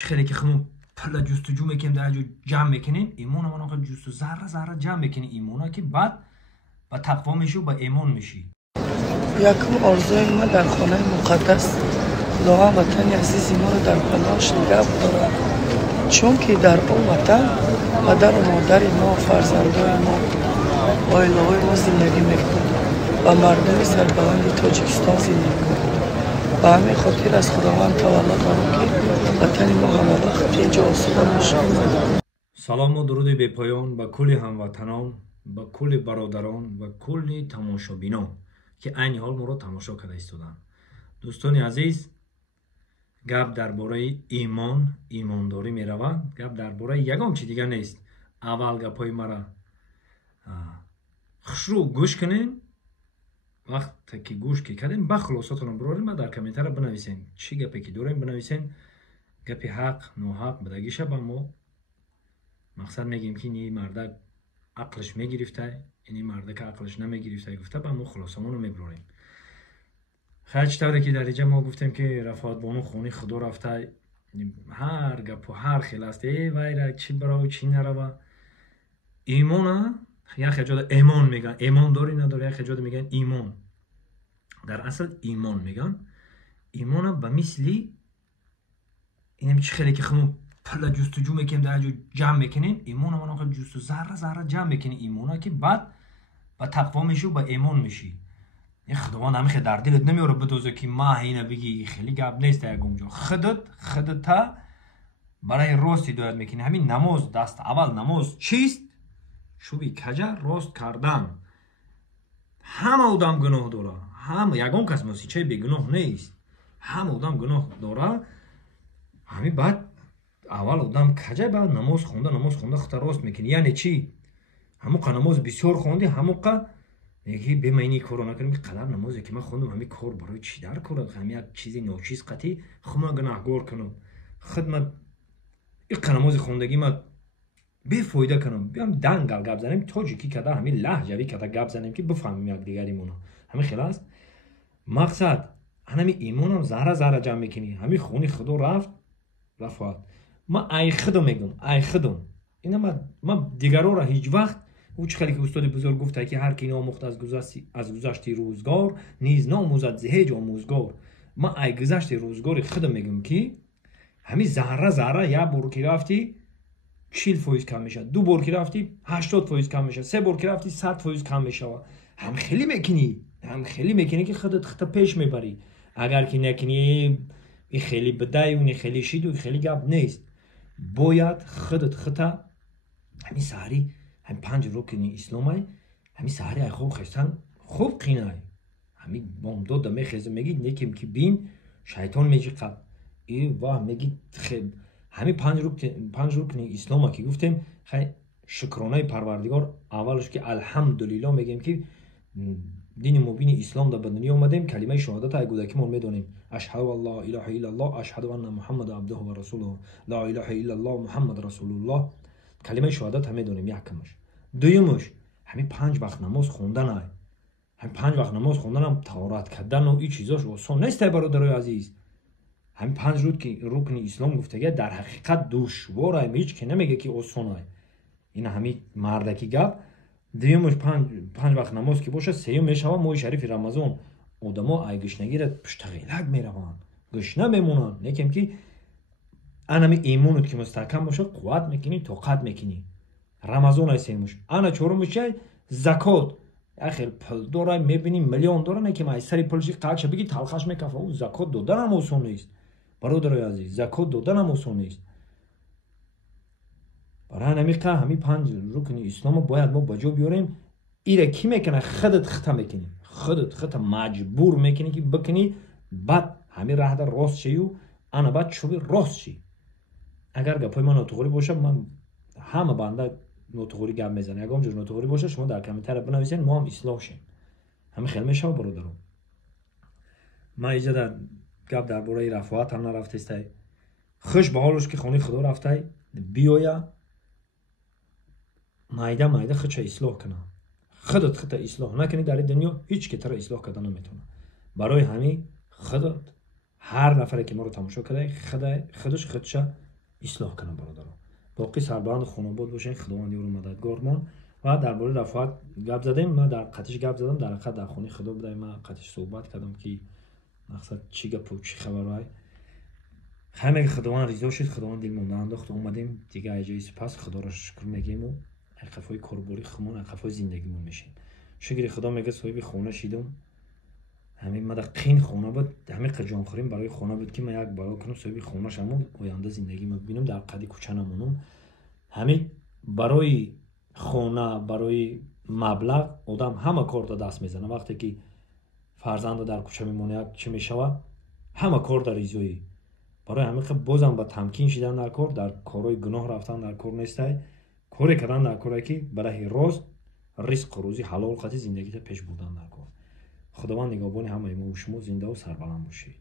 خیلی که خمون پلا جستجو میکنیم در جو جمع میکنیم ایمون همون آقا جست ذره جمع میکنیم ایمونا که بعد با تقوا میشی و با ایمان میشی. یکم آرزوی ما در خانه مقدس خداوند وطن عزیز ما رو در پناهش نگه داره، چون که در اون وطن پدر و مادر ما، فرزندان ما، عائله ما زندگی میکنند و مردم سربلند تاجیکستان زندگی میکنند. به همین خاطر از خداوند تولد دارم که وطن ما همه وقت اینجا آسوده باشه. سلام و درود بی پایان به کل هموطنان، به کل برادران و کل تماشابینان که عین حال ما رو تماشا کرده ایستادن. دوستان عزیز، گپ درباره ایمانداری می روند. گپ درباره یگان چیز دیگر نیست. اول گپای مرا خشرو گوش کنین، وقتی که گوش کردین با خلاصاتون برورین و در کامنتر بنویسین چی گپی که دارین بنویسین. گپی حق ناحق بدگیشه با ما مقصد میگیم که این مرد عقلش میگرفته، این مرد که عقلش نمیگرفته گفته با ما خلاصمون رو میبروریم. خیلی طوری که در اینجا ما گفتیم که رفعت بانو خونی خدا رفته، هر گپ و هر خیل است ای وای چی برای چی نروا. ایمان یا خجاد ایمان میگن، ایمان داری نداری، یا خجاد میگن ایمان. در اصل ایمان میگن. ایمان به مثلی اینم چی خیلی که خمون پلا جستجو میکنیم در جو جمع میکنیم ایمان همون آقا جست ذره جمع میکنیم ایمونا که بعد با تقوا میشی و با ایمان میشی. یه خداوند همیشه در دلت نمیاره بدوزه که ما اینه بگی خیلی گپ نیست یکم خودت تا برای راستی داید میکنی. همین نماز دست اول نماز چیست؟ شوی کجا راست کردن. همه آدم گناه داره، همه یگان کس مسیحی بی گناه نیست، همه آدم گناه داره. همین بعد اول آدم کجا بعد نماز خونده خود راست میکنی. یعنی چی؟ همون نماز بسیار خوندی، همون یکی به معنی کار نکنیم که قدر نمازی که من خوندم همین کار برای چی در کارم، همین یک چیزی ناچیز قطعی خودم گناهگار کنم، خدمت این نماز خوندگی من بی‌فایده کنم، بیام دنگل گپ زنیم تاجیکی کده همین لهجوی کده گپ زنیم که بفهمیم یک دیگریمونو. همین خلاص مقصد همین ایمانم ذره جمع میکنی. همین خونی خدا رفت ما ای خدا میگم، ای خدا اینا ما دیگران را هیچ وقت او خیلی که استاد بزرگ گفته که هر کی ناموخت از گذشته روزگار نیز ناموزد ز هیچ آموزگار. ما ای گذشته روزگار خدا میگم که همین ذره یک بار که رفتی 40% کم میشه، 2 بار که رفتی 80% کم میشه، 3 بار که رفتی 100% کم میشه. هم خیلی میکنی که خودت پیش میبری. اگر که نکنی این خیلی بدای اون خیلی شید و خیلی گپ نیست. باید خودت همین سحری هم 5 رکن اسلامه همین سحری خوب خستن خوب قینای همین بامداد میخزه میگید نیکیم که بین شیطان میگه قبل ای واه میگید خیلی همین 5 رکن اسلامه که گفتیم خیلی شکرانه پروردگار. اولش که الحمدلله میگیم که دین مبین اسلام در دنیا اومدیم، کلمه شهادت ایگودکی ما میدونیم اشهد ان لا اله الا الله اشهد ان محمد عبده و رسوله، لا اله الا الله محمد رسول الله. کلمه شهادت هم میدونیم یکمش. دویمش همین 5 وقت نماز خوندن های. همین 5 وقت نماز خوندن هم طهارت کردن و این چیزاش آسان نیست برادرای عزیز. همین 5 رکن اسلام گفتگی در حقیقت دشواره، هیچ که نمیگه که آسانه. این همین مردکی گپ. دیمش 5 وقت نماز که باشه، سیوم میشه ماه شریف رمضان آدما ای گشنگی را پشتغیلک میروان، گشنه میمونن. نکیم که انمی ایمونت که مستحکم باشه قوت میکنی، طاقت میکنی. رمضان ای سیمش انا چهارمش زکات. اخر پول داره میبینی میلیون داره، نه که ما سری پولش قاچ بگی تلخش میکفه. او زکات دادن هم آسون نیست برادرای عزیز، زکات دادن هم آسون نیست. برای نمیقه همین 5 رکن اسلام باید ما بجا بیاریم. ایره کی میکنه؟ خودت خطا میکنی، خودت مجبور میکنی که بکنی. بعد همین راه در راست شی و انا بعد شوی راست شی. اگر گپای من نوتوری باشه من همه بنده نوتوری گپ میزنه، اگه همجور نوتوری باشه شما در کامنتر بنویسین ما هم اصلاح شیم. همین خیلی میشه برادرم. ما اینجا در گپ درباره رفعت هم نرفته است. خوش به حالش که خانه خدا رفته بیایا مایده خودش اصلاح کنه. خودت اصلاح نکنی در دنیا هیچ که تو را اصلاح کردن نمیتونه. برای همین خودت هر نفری که ما رو تماشا کرده خودش اصلاح کنه برادران. باقی سربلند خانواد باشین. خداوند یار مددگارمان. و درباره رفاقت گپ زدیم. من در قطعش گپ زدم، در حقیقت در خونه خدا بودم، من قطعش صحبت کردم که مقصد چی گپ و چی خبرای. همه خداوند رضا شد، خداوند دل مونده انداخت، اومدیم دیگه اجای سپاس خدا را شکر میگیم و قفای کارباری خمون قفای زندگیمون میشیم. شکر خدا. میگه صاحب خونه شیدم، همین ما در قین خونه بود، همه قجان خوریم برای خونه بود که من یک بالا کنم صاحب خونه شم و آینده زندگی ما ببینم در قدی کوچه نمونم. همین برای خونه، برای مبلغ آدم همه کار را دست میزنه. وقتی که فرزند در کوچه میمونه چی میشود؟ همه کار در ایزوی. برای همین خب بازم با تمکین شدن در کار، در کارهای گناه رفتن در کار نیسته، کاری کردن در کاری که برای راست رزق و روزی حلال قضیه زندگی تا پیش بردن در کار. خداوند نگهبان همه ما و شما زنده و سربلند باشید.